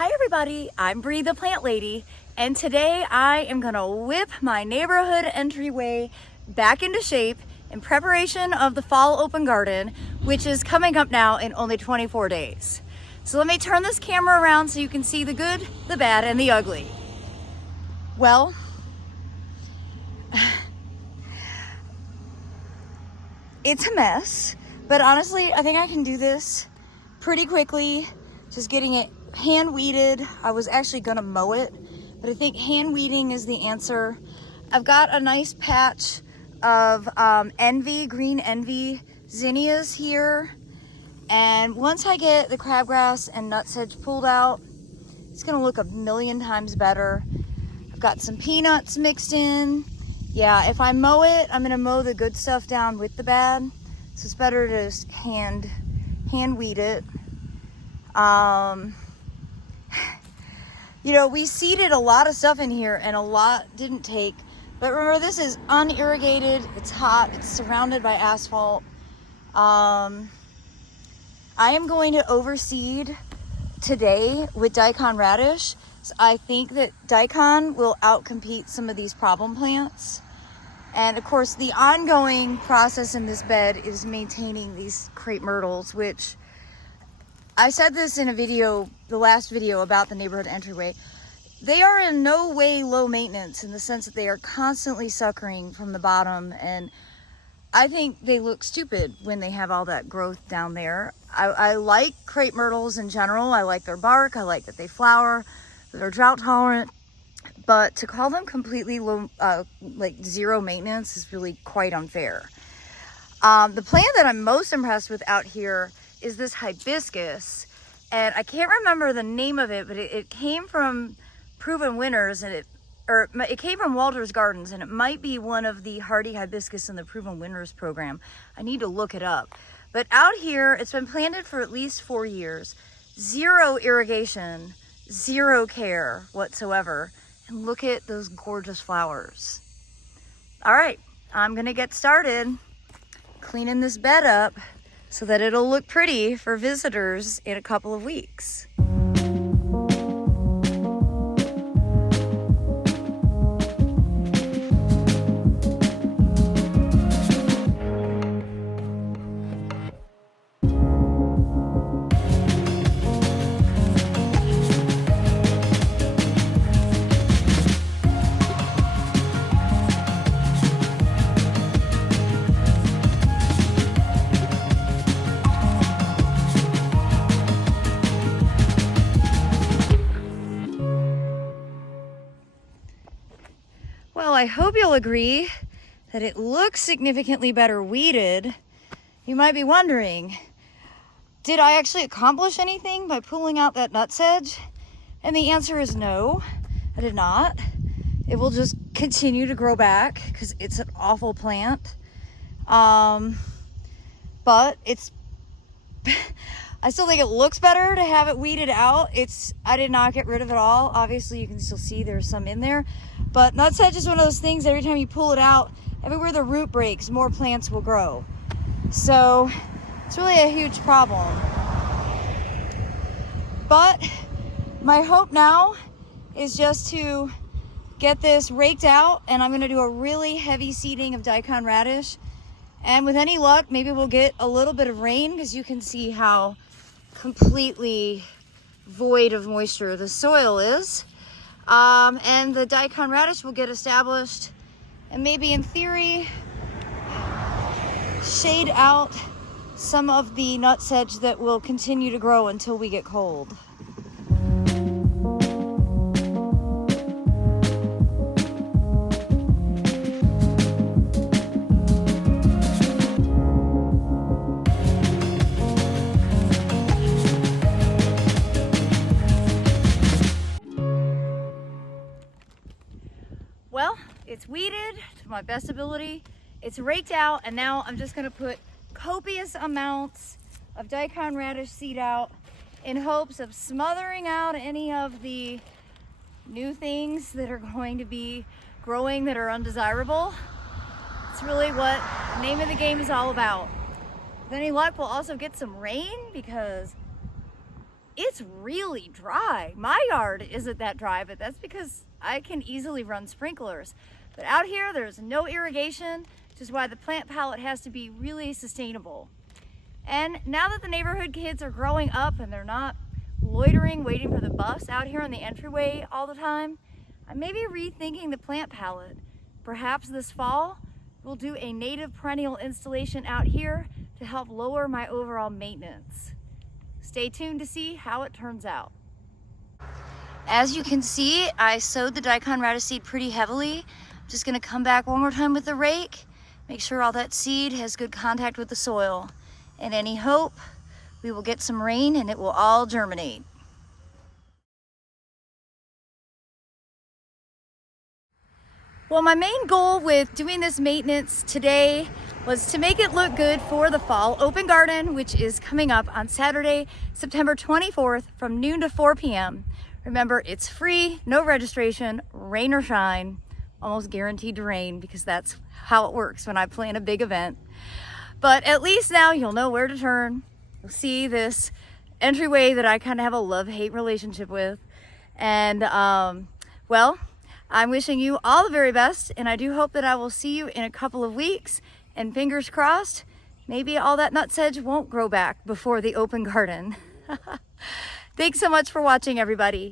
Hi everybody, I'm Bree the Plant Lady, and today I am gonna whip my neighborhood entryway back into shape in preparation of the fall open garden, which is coming up now in only 24 days. So let me turn this camera around so you can see the good, the bad, and the ugly. Well, it's a mess, but honestly, I think I can do this pretty quickly, just getting it hand weeded. I was actually gonna mow it, but I think hand weeding is the answer. I've got a nice patch of green envy zinnias here, and once I get the crabgrass and nutsedge pulled out, it's gonna look a million times better. I've got some peanuts mixed in. Yeah, if I mow it, I'm gonna mow the good stuff down with the bad, so it's better to just hand weed it. You know, we seeded a lot of stuff in here and a lot didn't take, but remember, this is unirrigated, it's hot, it's surrounded by asphalt. I am going to overseed today with daikon radish. So I think that daikon will outcompete some of these problem plants. And of course, the ongoing process in this bed is maintaining these crepe myrtles, which I said this in a video, the last video about the neighborhood entryway. They are in no way low maintenance in the sense that they are constantly suckering from the bottom, and I think they look stupid when they have all that growth down there. I like crepe myrtles in general. I like their bark. I like that they flower, that they're drought tolerant, but to call them completely low, like zero maintenance is really quite unfair. The plant that I'm most impressed with out here is this hibiscus, and I can't remember the name of it, but it came from Proven Winners, and it came from Walter's Gardens, and it might be one of the hardy hibiscus in the Proven Winners program. I need to look it up. But out here, it's been planted for at least 4 years, zero irrigation, zero care whatsoever, and look at those gorgeous flowers. All right, I'm gonna get started cleaning this bed up so that it'll look pretty for visitors in a couple of weeks. Well, I hope you'll agree that it looks significantly better weeded. You might be wondering, did I actually accomplish anything by pulling out that nutsedge? And the answer is no, I did not. It will just continue to grow back because it's an awful plant. But it's, I still think it looks better to have it weeded out. I did not get rid of it all. Obviously you can still see there's some in there. But nutsedge is one of those things, every time you pull it out, everywhere the root breaks, more plants will grow. So it's really a huge problem. But my hope now is just to get this raked out, and I'm gonna do a really heavy seeding of daikon radish. And with any luck, maybe we'll get a little bit of rain, because you can see how completely void of moisture the soil is. And the daikon radish will get established and maybe in theory shade out some of the nutsedge that will continue to grow until we get cold. Well, it's weeded to my best ability. It's raked out, and now I'm just gonna put copious amounts of daikon radish seed out in hopes of smothering out any of the new things that are going to be growing that are undesirable. It's really what the name of the game is all about. With any luck, we'll also get some rain, because it's really dry. My yard isn't that dry, but that's because I can easily run sprinklers. But out here, there's no irrigation, which is why the plant palette has to be really sustainable. And now that the neighborhood kids are growing up and they're not loitering, waiting for the bus out here on the entryway all the time, I may be rethinking the plant palette. Perhaps this fall, we'll do a native perennial installation out here to help lower my overall maintenance. Stay tuned to see how it turns out. As you can see, I sowed the daikon radish seed pretty heavily. I'm just gonna come back one more time with the rake, make sure all that seed has good contact with the soil. And any hope, we will get some rain and it will all germinate. Well, my main goal with doing this maintenance today was to make it look good for the fall open garden, which is coming up on Saturday, September 24th from noon to 4 p.m. Remember, it's free, no registration, rain or shine, almost guaranteed to rain because that's how it works when I plan a big event. But at least now you'll know where to turn. You'll see this entryway that I kind of have a love-hate relationship with. And well, I'm wishing you all the very best, and I do hope that I will see you in a couple of weeks, and fingers crossed, maybe all that nutsedge won't grow back before the open garden. Thanks so much for watching, everybody.